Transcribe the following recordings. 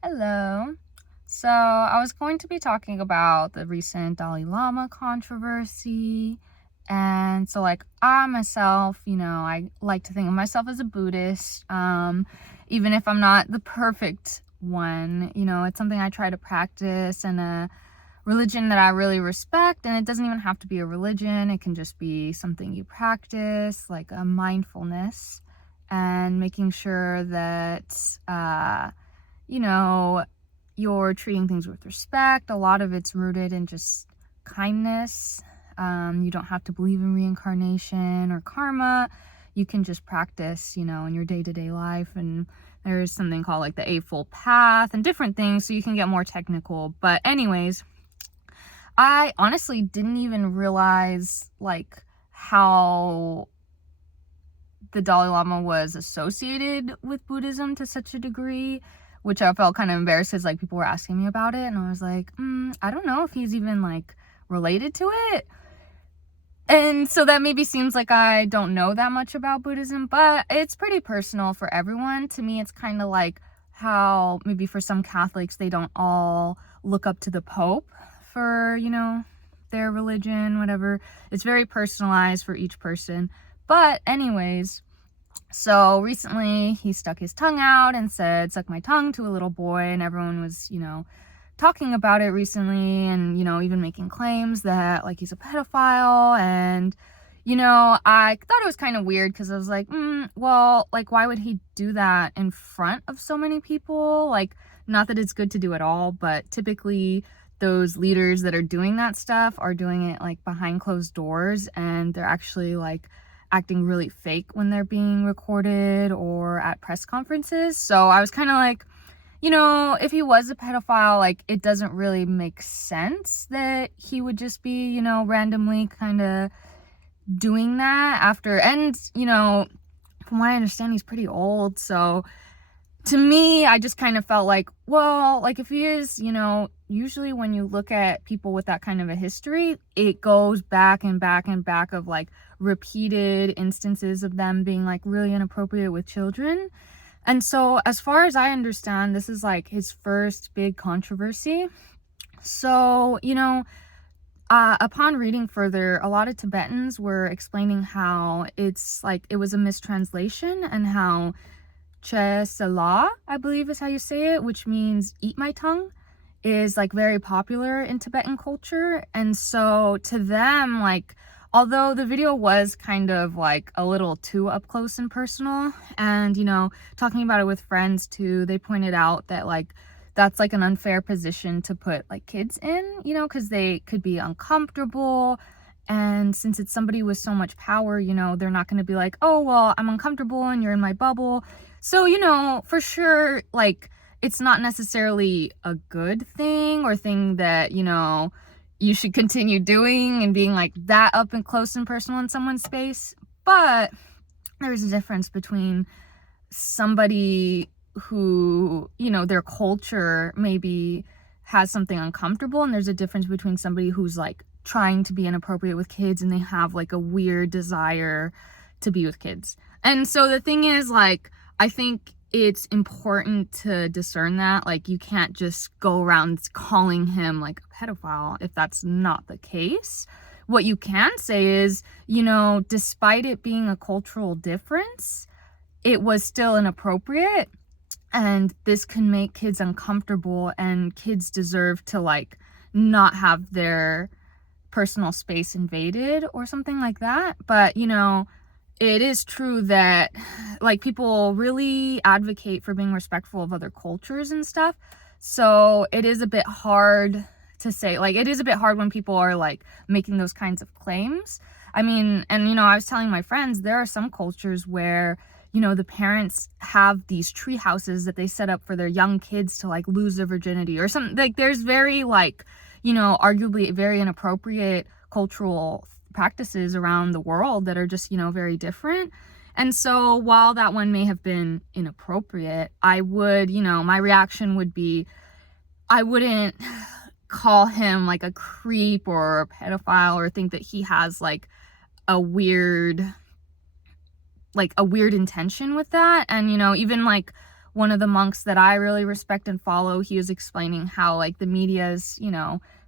Hello. So, I was going to be talking about the recent Dalai Lama controversy. And so, I myself, I like to think of myself as a Buddhist, even if I'm not the perfect one. It's something I try to practice and a religion that I really respect. And it doesn't even have to be a religion, it can just be something you practice, like a mindfulness, and making sure that, you know, you're treating things with respect. A lot of it's rooted in just kindness. You don't have to believe in reincarnation or karma. You can just practice, in your day-to-day life. And there's something called like the Eightfold Path and different things, so you can get more technical. But anyways, I honestly didn't even realize how the Dalai Lama was associated with Buddhism to such a degree, which I felt kind of embarrassed because people were asking me about it, and I was like, I don't know if he's even related to it. And so that maybe seems like I don't know that much about Buddhism, but it's pretty personal for everyone. To me, it's kind of like how maybe for some Catholics, they don't all look up to the Pope for, their religion, whatever. It's very personalized for each person. But anyways, so recently he stuck his tongue out and said, "Suck my tongue," to a little boy, and everyone was, talking about it recently and, even making claims that he's a pedophile. And, I thought it was kind of weird because I was like, well, why would he do that in front of so many people? Not that it's good to do at all, but typically those leaders that are doing that stuff are doing it behind closed doors, and they're actually acting really fake when they're being recorded or at press conferences. So I was kind of like, if he was a pedophile, it doesn't really make sense that he would just be, randomly kind of doing that after. And, from what I understand, he's pretty old. So to me, I just kind of felt like, well, if he is, usually when you look at people with that kind of a history, it goes back and back and back of repeated instances of them being really inappropriate with children. And so as far as I understand, this is his first big controversy. So, upon reading further, a lot of Tibetans were explaining how it's it was a mistranslation, and how che sala, I believe is how you say it, which means eat my tongue, is very popular in Tibetan culture. And so to them, although the video was kind of a little too up close and personal, and talking about it with friends too, they pointed out that that's an unfair position to put kids in, because they could be uncomfortable. And since it's somebody with so much power, they're not going to be like, "Oh, well, I'm uncomfortable and you're in my bubble." So, for sure, it's not necessarily a good thing or thing that, you should continue doing and being that up and close and personal in someone's space. But there's a difference between somebody who, their culture maybe has something uncomfortable, and there's a difference between somebody who's trying to be inappropriate with kids and they have a weird desire to be with kids. And so the thing is, I think it's important to discern that. You can't just go around calling him a pedophile if that's not the case. What you can say is, despite it being a cultural difference, it was still inappropriate, and this can make kids uncomfortable, and kids deserve to not have their personal space invaded or something like that. But it is true that people really advocate for being respectful of other cultures and stuff. So it is a bit hard to say, it is a bit hard when people are making those kinds of claims. I mean, and I was telling my friends, there are some cultures where the parents have these tree houses that they set up for their young kids to lose their virginity or something. There's very arguably very inappropriate cultural practices around the world that are just very different. And so while that one may have been inappropriate, I would, my reaction would be, I wouldn't call him a creep or a pedophile, or think that he has a weird intention with that. And even one of the monks that I really respect and follow, he was explaining how like the media is,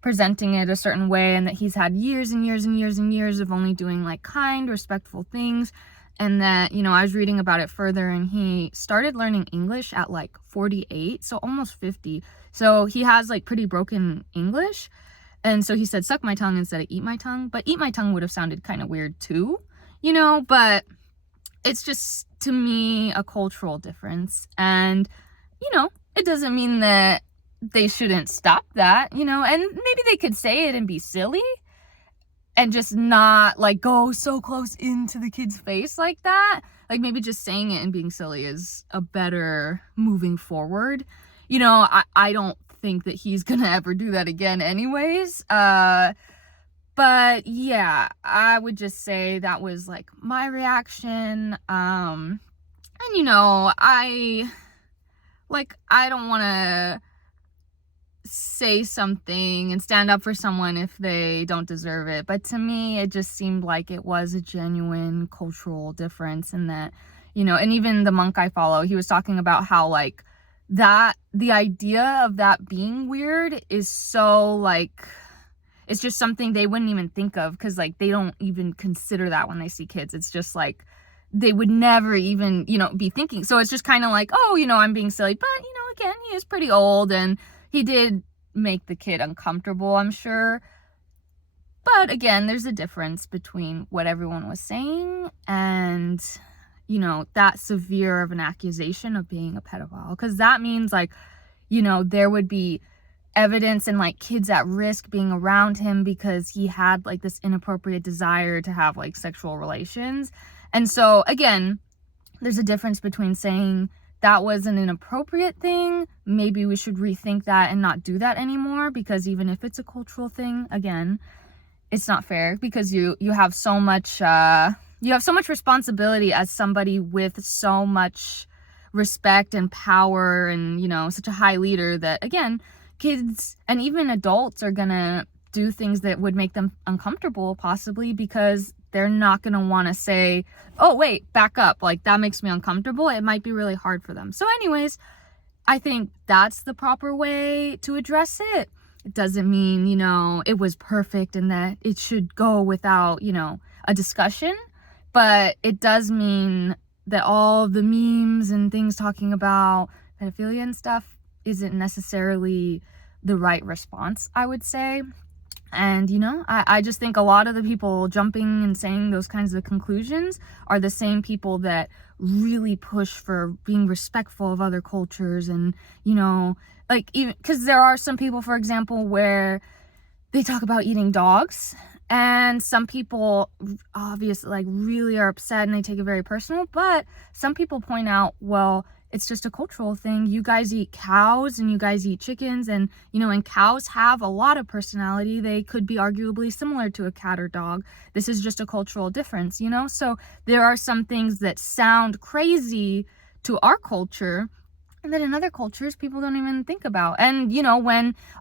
presenting it a certain way, and that he's had years and years and years and years of only doing like kind, respectful things. And that, I was reading about it further, and he started learning English at like 48, so almost 50. So he has like pretty broken English. And so he said, suck my tongue instead of eat my tongue. But eat my tongue would have sounded kind of weird too, but it's just, to me, a cultural difference. And, it doesn't mean that they shouldn't stop that, and maybe they could say it and be silly and just not like go so close into the kid's face like that. Like maybe just saying it and being silly is a better moving forward. I don't think that he's gonna ever do that again anyways. But yeah, I would just say that was like my reaction. And I don't want to say something and stand up for someone if they don't deserve it, but to me it just seemed like it was a genuine cultural difference, and that, and even the monk I follow, he was talking about how like that the idea of that being weird is so like, it's just something they wouldn't even think of, because like they don't even consider that when they see kids. It's just like they would never even be thinking. So it's just kind of like, oh, I'm being silly. But again, he is pretty old, and he did make the kid uncomfortable, I'm sure. But again, there's a difference between what everyone was saying and that severe of an accusation of being a pedophile, because that means like there would be evidence and like kids at risk being around him because he had like this inappropriate desire to have like sexual relations. And so again, there's a difference between saying that was an inappropriate thing, maybe we should rethink that and not do that anymore, because even if it's a cultural thing, again, it's not fair, because you have so much responsibility as somebody with so much respect and power, and such a high leader, that again, kids and even adults are gonna do things that would make them uncomfortable, possibly because they're not gonna want to say, oh wait, back up, like that makes me uncomfortable. It might be really hard for them. So anyways, I think that's the proper way to address it. It doesn't mean it was perfect and that it should go without a discussion, but it does mean that all the memes and things talking about pedophilia and stuff isn't necessarily the right response, I would say. And I just think a lot of the people jumping and saying those kinds of conclusions are the same people that really push for being respectful of other cultures, and like, even because there are some people, for example, where they talk about eating dogs, and some people obviously like really are upset and they take it very personal, but some people point out, well, it's just a cultural thing. You guys eat cows and you guys eat chickens, and and cows have a lot of personality. They could be arguably similar to a cat or dog. This is just a cultural difference, so there are some things that sound crazy to our culture and that in other cultures people don't even think about. And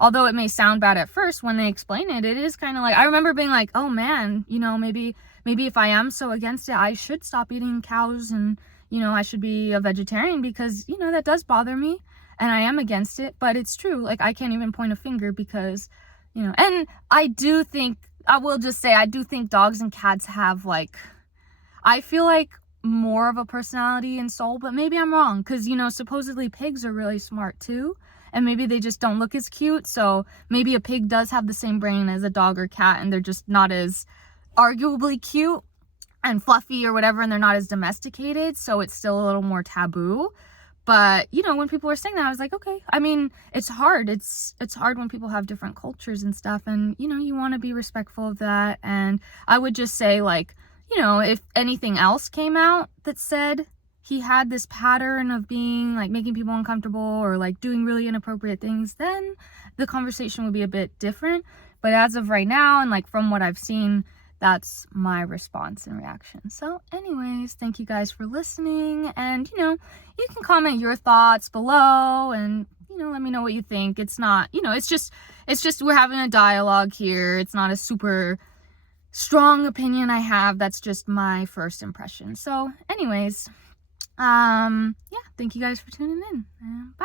although it may sound bad at first, when they explain it, it is kind of like, I remember being like, oh man, maybe if I am so against it, I should stop eating cows, and I should be a vegetarian, because that does bother me and I am against it. But it's true, like I can't even point a finger, because and I do think dogs and cats have, like, I feel like more of a personality and soul, but maybe I'm wrong, because supposedly pigs are really smart too, and maybe they just don't look as cute. So maybe a pig does have the same brain as a dog or cat, and they're just not as arguably cute and fluffy or whatever, and they're not as domesticated, so it's still a little more taboo. But when people were saying that, I was like, okay. I mean, it's hard. It's hard when people have different cultures and stuff, and you want to be respectful of that. And I would just say, like, if anything else came out that said he had this pattern of being like making people uncomfortable or like doing really inappropriate things, then the conversation would be a bit different. But as of right now, and like from what I've seen, that's my response and reaction. So anyways, thank you guys for listening, and you can comment your thoughts below, and let me know what you think. It's not, it's just we're having a dialogue here. It's not a super strong opinion I have. That's just my first impression. So anyways, Yeah, thank you guys for tuning in. Bye.